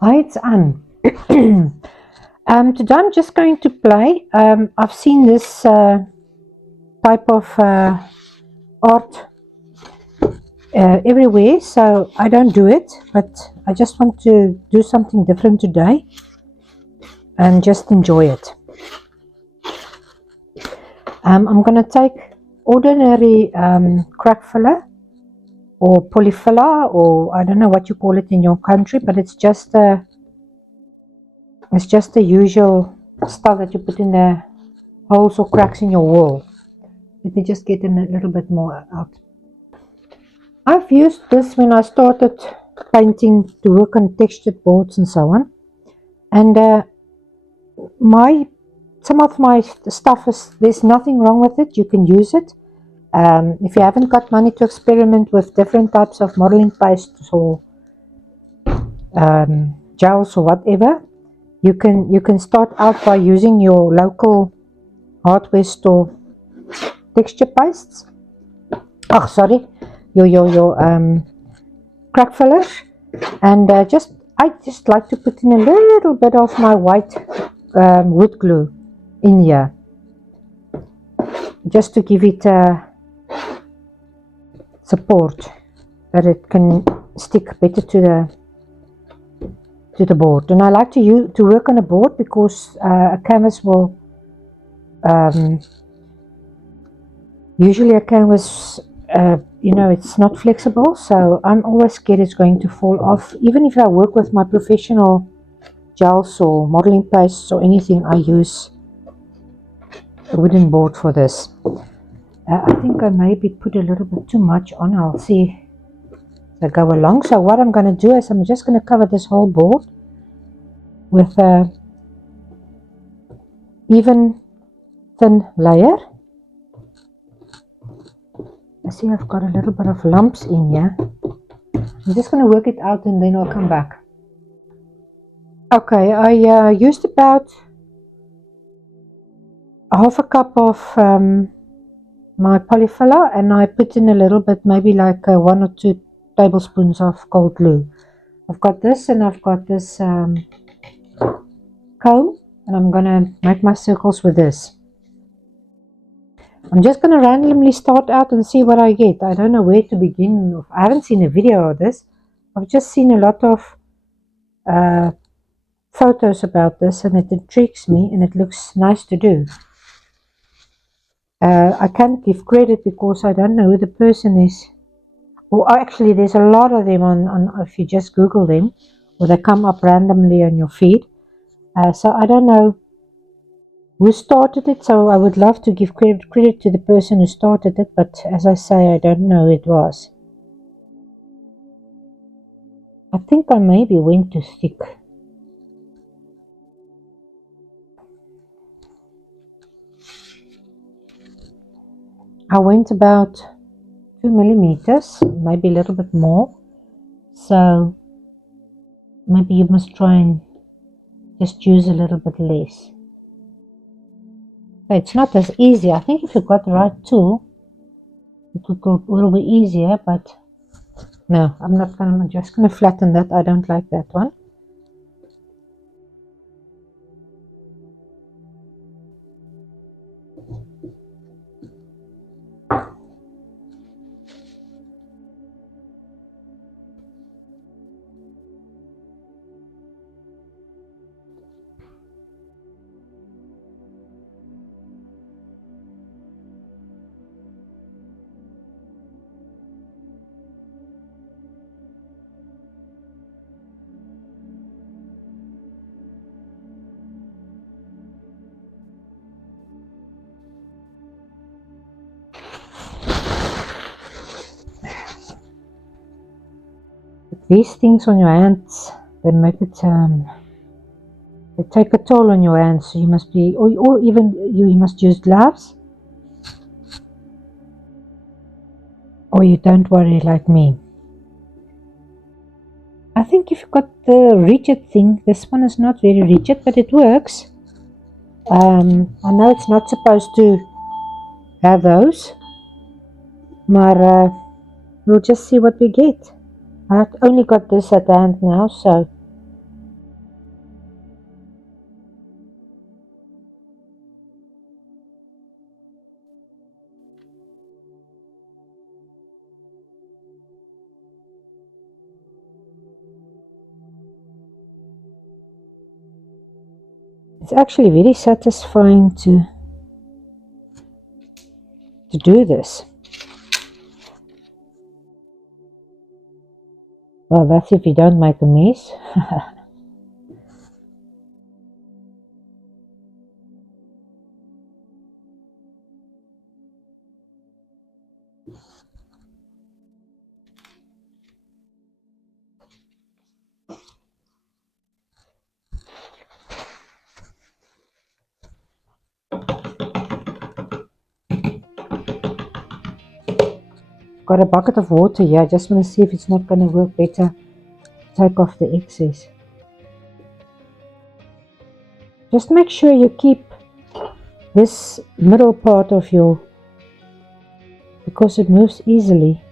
Hi, it's Anne. Today I'm just going to play. I've seen this type of art everywhere, so I don't do it, but I just want to do something different today and just enjoy it. I'm going to take ordinary crack filler or polyfiller, or I don't know what you call it in your country, but it's just the usual stuff that you put in the holes or cracks in your wall. Let me just get in a little bit more out. I've used this when I started painting to work on textured boards and so on. And some of my stuff there's nothing wrong with it. You can use it. If you haven't got money to experiment with different types of modeling pastes or gels or whatever, you can start out by using your local hardware store texture pastes. Oh, sorry, your crack fillers, and I just like to put in a little bit of my white wood glue in here, just to give it support that it can stick better to the board. And I like to work on a board because a canvas will usually a canvas it's not flexible, so I'm always scared it's going to fall off. Even if I work with my professional gels or modeling pastes or anything, I use a wooden board for this. I think I maybe put a little bit too much on. I'll see as I go along. So what I'm going to do is I'm just going to cover this whole board with a even thin layer. I see I've got a little bit of lumps in here. I'm just going to work it out and then I'll come back. Okay, I used about half a cup of my polyfiller, and I put in a little bit, maybe like 1 or 2 tablespoons of gold glue. I've got this, and I've got this comb, and I'm gonna make my circles with this. I'm just gonna randomly start out and see what I get. I don't know where to begin. I haven't seen a video of this. I've just seen a lot of photos about this, and it intrigues me, and it looks nice to do. I can't give credit because I don't know who the person is. Well, actually, there's a lot of them on if you just Google them, or they come up randomly on your feed. So I don't know who started it. So I would love to give credit to the person who started it, but as I say, I don't know who it was. I think I maybe went too thick. I went about 2 millimeters, maybe a little bit more. So maybe you must try and just use a little bit less. It's not as easy. I think if you've got the right tool, it will be easier, but no, I'm just gonna flatten that. I don't like that one. These things on your hands, they make it they take a toll on your hands. So you must be, or even you must use gloves, or you don't worry like me. I think if you've got the rigid thing, this one is not very rigid, but it works. I know it's not supposed to have those, but we'll just see what we get. I've only got this at hand now, so It's actually very satisfying to do this. Well, that's if you don't make a mess. Got a bucket of water here. I just want to see if it's not going to work better. Take off the excess. Just make sure you keep this middle part of your, because it moves easily.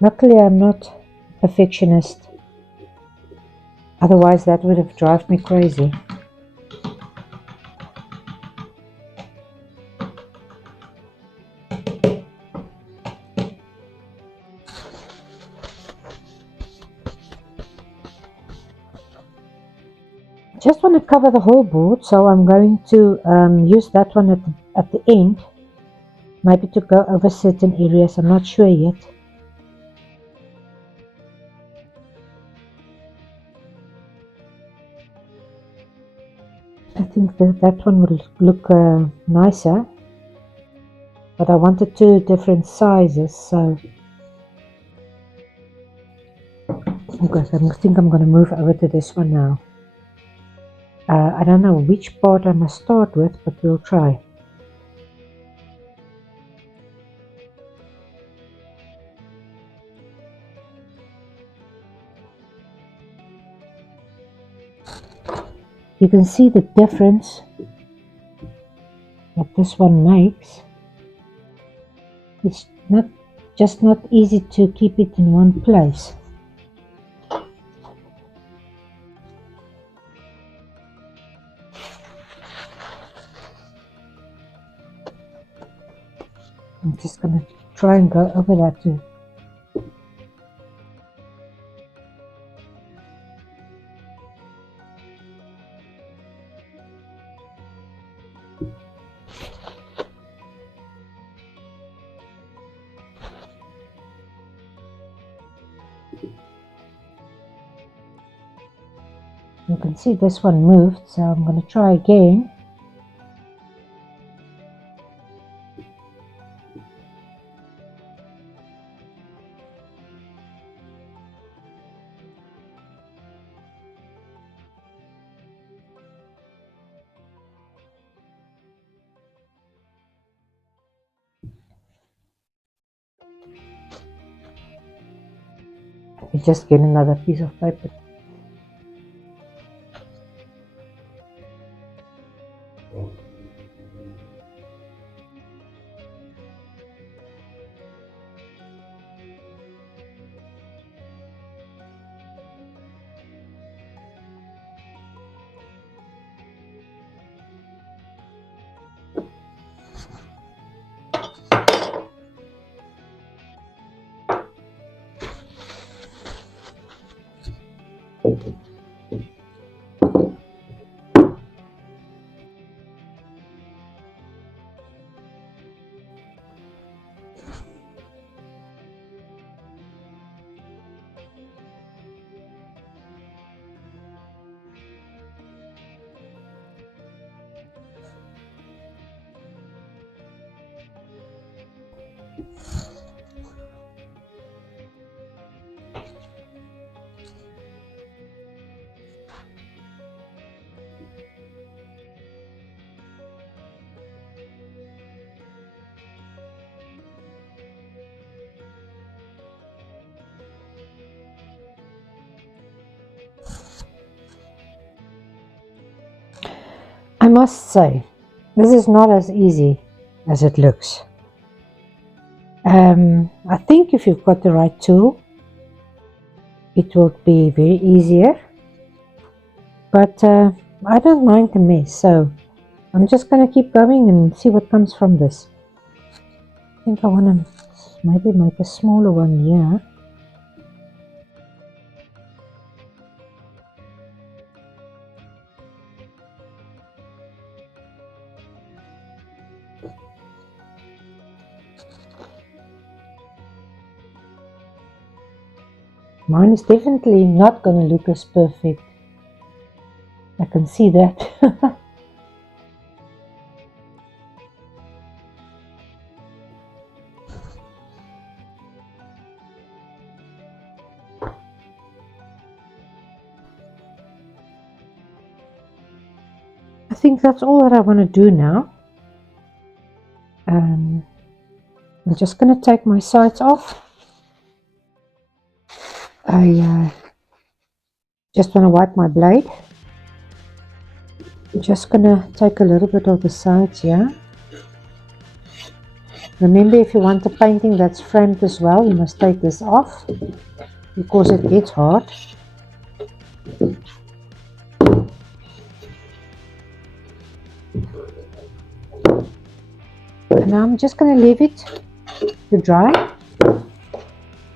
Luckily I'm not a perfectionist. Otherwise that would have driven me crazy. Just want to cover the whole board, so I'm going to use that one at the end, maybe to go over certain areas. I'm not sure yet. I think that one will look nicer, but I wanted two different sizes, so okay, I think I'm going to move over to this one now. I don't know which part I must start with, but we'll try. You can see the difference that this one makes. It's not easy to keep it in one place. I'm just going to try and go over that too. You can see this one moved, so I'm going to try again. You just get another piece of paper. I must say, this is not as easy as it looks. I think if you've got the right tool, it will be very easier. But I don't mind the mess, so I'm just going to keep going and see what comes from this. I think I want to maybe make a smaller one here. Mine is definitely not going to look as perfect. I can see that. I think that's all that I want to do now. I'm just going to take my sides off. I just want to wipe my blade. I'm just going to take a little bit of the sides here. Remember, if you want the painting that's framed as well, you must take this off because it gets hard. And now I'm just going to leave it to dry.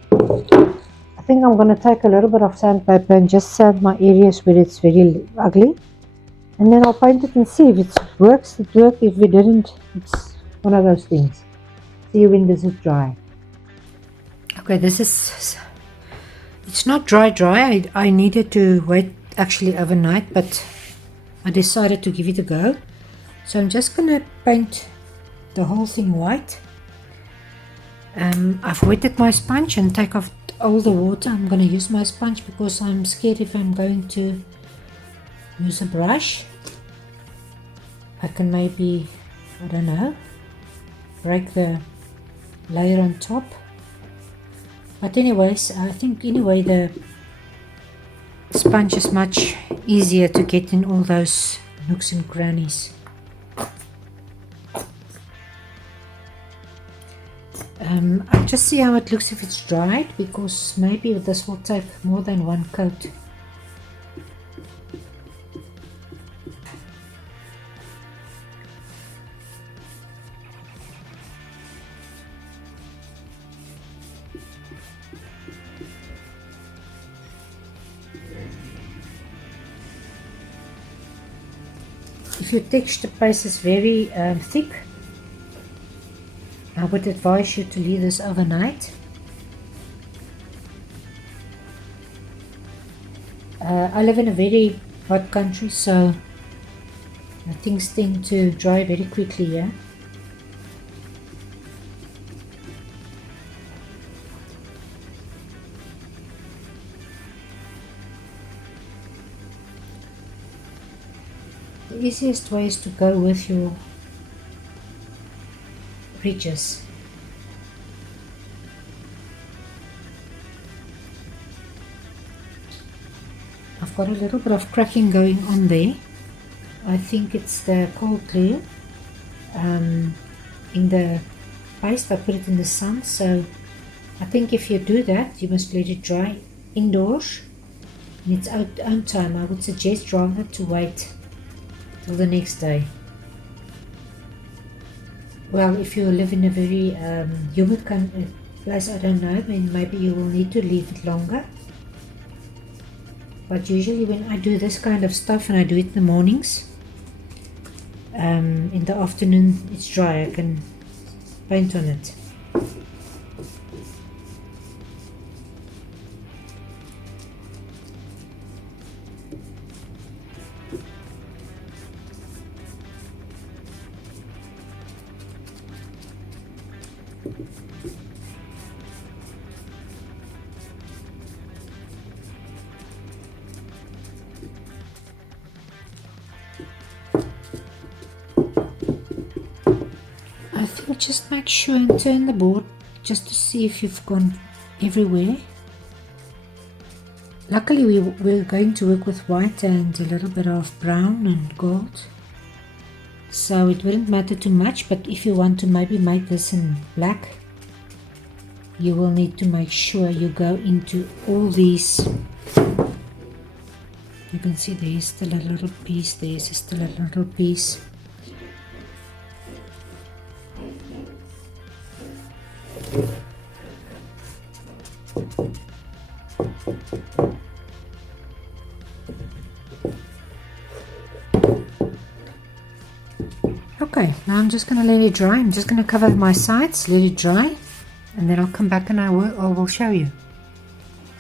I think I'm going to take a little bit of sandpaper and just sand my areas where it's very ugly. And then I'll paint it and see if it works. It worked. If it didn't, it's one of those things. See you when this is dry. Okay, this is, it's not dry. I needed to wait actually overnight, but I decided to give it a go. So I'm just going to paint the whole thing white. I've wetted my sponge and take off all the water. I'm going to use my sponge because I'm scared if I'm going to use a brush, I can maybe, I don't know, break the layer on top. But anyways, I think anyway the sponge is much easier to get in all those nooks and crannies. I'll just see how it looks if it's dried, because maybe this will take more than one coat. If your texture paste is very thick, I would advise you to leave this overnight. I live in a very hot country, so things tend to dry very quickly here. The easiest way is to go with your ridges. I've got a little bit of cracking going on there. I think it's the cold glue in the paste. I put it in the sun, so I think if you do that, you must let it dry indoors in its own time. I would suggest rather to wait till the next day. Well, if you live in a very humid place, I don't know, then maybe you will need to leave it longer. But usually when I do this kind of stuff, and I do it in the mornings, in the afternoon it's dry, I can paint on it. I think just make sure and turn the board just to see if you've gone everywhere. Luckily we're going to work with white and a little bit of brown and gold, so it wouldn't matter too much. But if you want to maybe make this in black, you will need to make sure you go into all these. You can see there's still a little piece, there's still a little piece. Okay, now I'm just going to let it dry. I'm just going to cover my sides, let it dry, and then I'll come back and I will show you.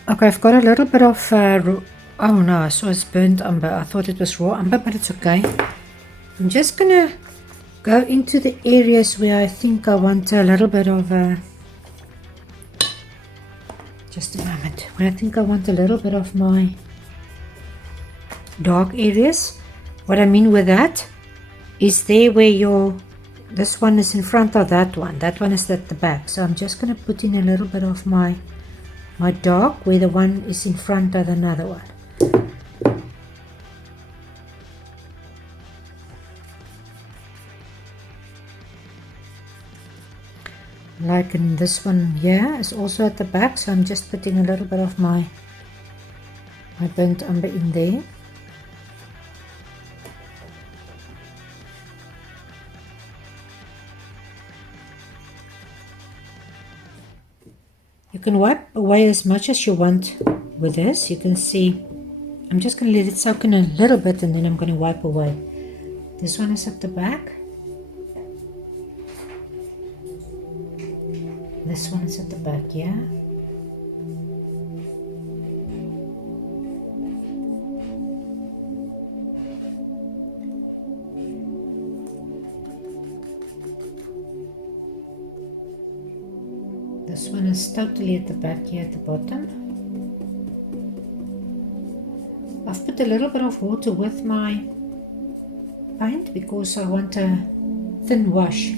Okay, I've got a little bit of, oh no, so it's burnt umber. I thought it was raw umber, but it's okay. I'm just gonna go into the areas where I think I want a little bit of, just a moment, where I think I want a little bit of my dark areas. What I mean with that is there where this one is in front of that one is at the back. So I'm just gonna put in a little bit of my dark where the one is in front of another one. Like in this one here is also at the back, so I'm just putting a little bit of my burnt umber in there. You can wipe away as much as you want with this. You can see I'm just going to let it soak in a little bit and then I'm going to wipe away. This one is at the back. This one is at the back, yeah. This one is totally at the back here at the bottom. I've put a little bit of water with my paint because I want a thin wash.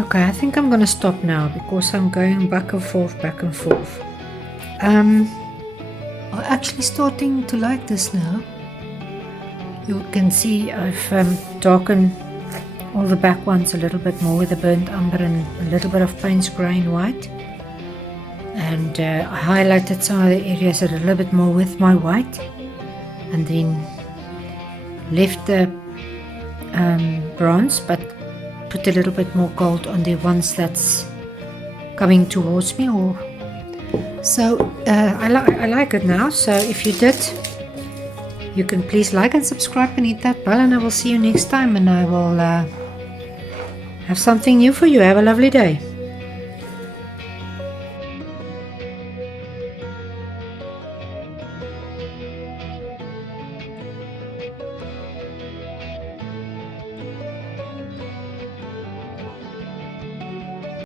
Okay, I think I'm gonna stop now because I'm going back and forth, back and forth. I'm actually starting to like this now. You can see I've darkened all the back ones a little bit more with a burnt umber and a little bit of Payne's grey and white. And I highlighted some of the areas a little bit more with my white. And then left the bronze, but put a little bit more gold on the ones that's coming towards me. Or so I like it now. So if you did, you can please like and subscribe and hit that bell, and I will see you next time, and I will have something new for you. Have a lovely day.